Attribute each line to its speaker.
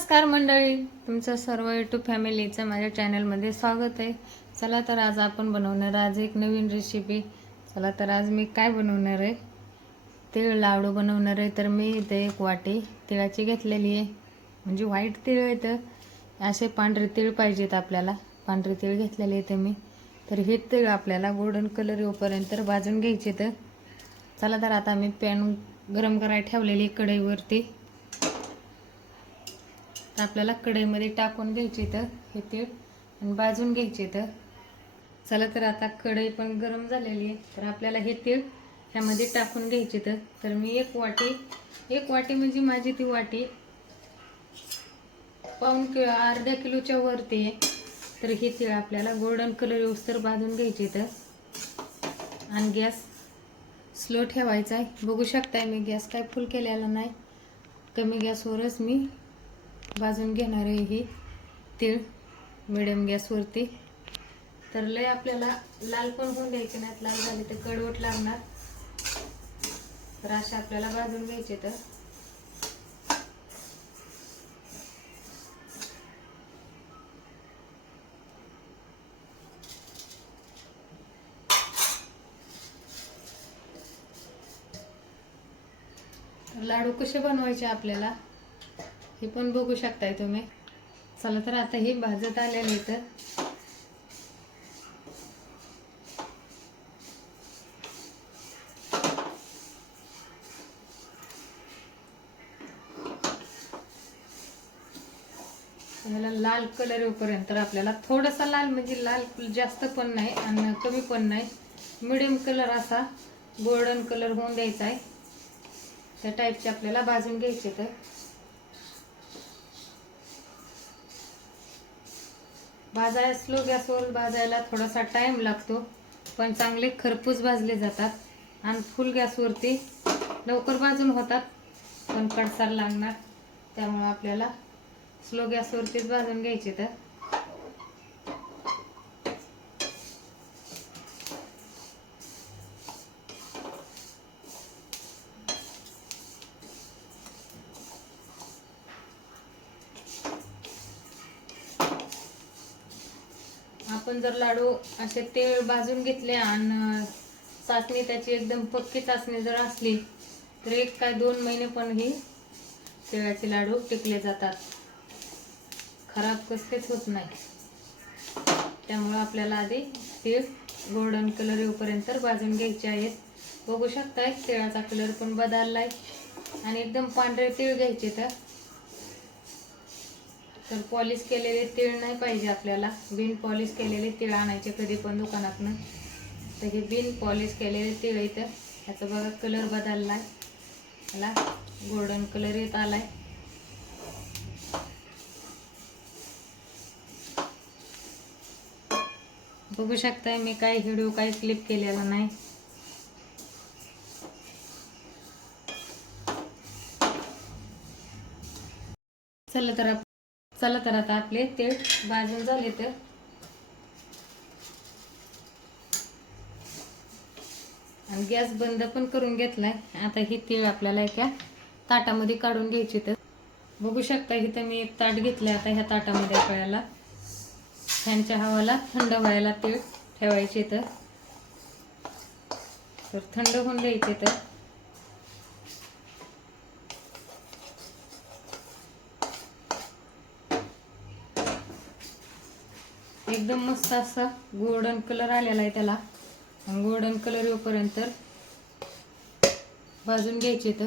Speaker 1: नमस्कार मंडळी तुमचं सर्व यूट्यूब फॅमिलीचं माझ्या चॅनलमध्ये स्वागत आहे. चला तर आज आपण बनवणार आज एक नवीन रेसिपी चला तर आज मी काय बनवणार आहे? तिळ लाडू बनवणार आहे तर मी इथे एक वाटी तिळाची घेतलेली आहे. म्हणजे व्हाईट तिळ आहे तर असे पांढरे तिळ पाहिजेत आपल्याला. पांढरे तिळ घेतलेले आहे ते मी. तर हे तिळ आपल्याला गोल्डन कलर येऊपर्यंत भाजून घ्यायचे तर चला तर आता मी पॅन गरम करायला ठेवलेली आहे कढईवरती. आपल्याला कढईमध्ये टाकून घ्यायचे तर हे तीळ आणि भाजून घ्यायचे तर चला तर आता कढई पण गरम झालेली आहे. तर आपल्याला हे तीळ ह्यामध्ये टाकून घ्यायचे तर तर मी एक वाटी एक वाटी म्हणजे माझी ती वाटी पाऊन किलो अर्ध्या किलोच्या वरती आहे. तर हे तीळ आपल्याला गोल्डन कलर येऊस तर भाजून घ्यायचे तर आणि गॅस स्लो ठेवायचा आहे. बघू शकताय मी गॅस काय फुल केलेला नाही. कमी गॅसवरच मी भाजून घेणार आहे ही तीळ मिडियम गॅसवरती तर लय आपल्याला लाल पण होऊन द्यायचे नाहीत. लाल झाले तर कडवट लागणार. तर असे आपल्याला भाजून घ्यायचे तर लाडू कसे बनवायचे आपल्याला? हे पण बघू शकताय तुम्ही. चला तर आता हे भाजत आलेले तर. याला लाल कलर येऊपर्यंत आपल्याला थोडासा लाल म्हणजे लाल जास्त पण नाही आणि कमी पण नाही. मिडियम कलर असा गोल्डन कलर होऊन द्यायचा आहे. त्या टाईपचे आपल्याला भाजून घ्यायचे तर. भाजायला स्लो गॅसवर भाजायला थोडासा टाइम लागतो. पण चांगले खरपूस भाजले जातात. आणि फुल गॅसवरती लवकर भाजून होतात. पण कडसार लागणार. त्यामुळं आपल्याला स्लो गॅसवरतीच भाजून घ्यायचे तर. आपण जर लाडू असे तेल भाजून घेतले आणि चाचणी त्याची एकदम पक्की चाचणी जर असली तर एक काय दोन महिने पण ही तिळाचे लाडू टिकले जातात. खराब कसलेच होत नाही. त्यामुळं आपल्याला आधी तीळ गोल्डन कलर येऊपर्यंत भाजून घ्यायचे आहेत. बघू शकताय तिळाचा कलर पण बदललाय. आणि एकदम पांढरे तीळ घ्यायचे तर तर पॉलिश केलेले तीळ नाही पाहिजे आपल्याला. बिन पॉलिश केलेले तीळ आणायचे कधी पण दुकानातनं. तर हे बिन पॉलिश केलेले तीळ इथं. ह्याचा बघा कलर बदललाय. ह्याला गोल्डन कलर येत आलाय. बघू शकताय मी काही व्हिडिओ काही क्लिप केलेला नाही. चला तर चला तर आता आपले तेल भाजून झाले तर. आणि गॅस बंद पण करून घेतलाय. आता ही तीळ आपल्याला एका ताटामध्ये काढून घ्यायची तर. बघू शकता इथं मी एक ताट घेतलं आता ह्या ताटामध्ये आपल्याला. फॅनच्या हवाला थंड व्हायला तीळ ठेवायचे तर. तर थंड होऊन द्यायचे तर. एकदम मस्त असा गोल्डन कलर आलेला आहे त्याला. गोल्डन कलर येऊपर्यंत भाजून घ्यायचे तर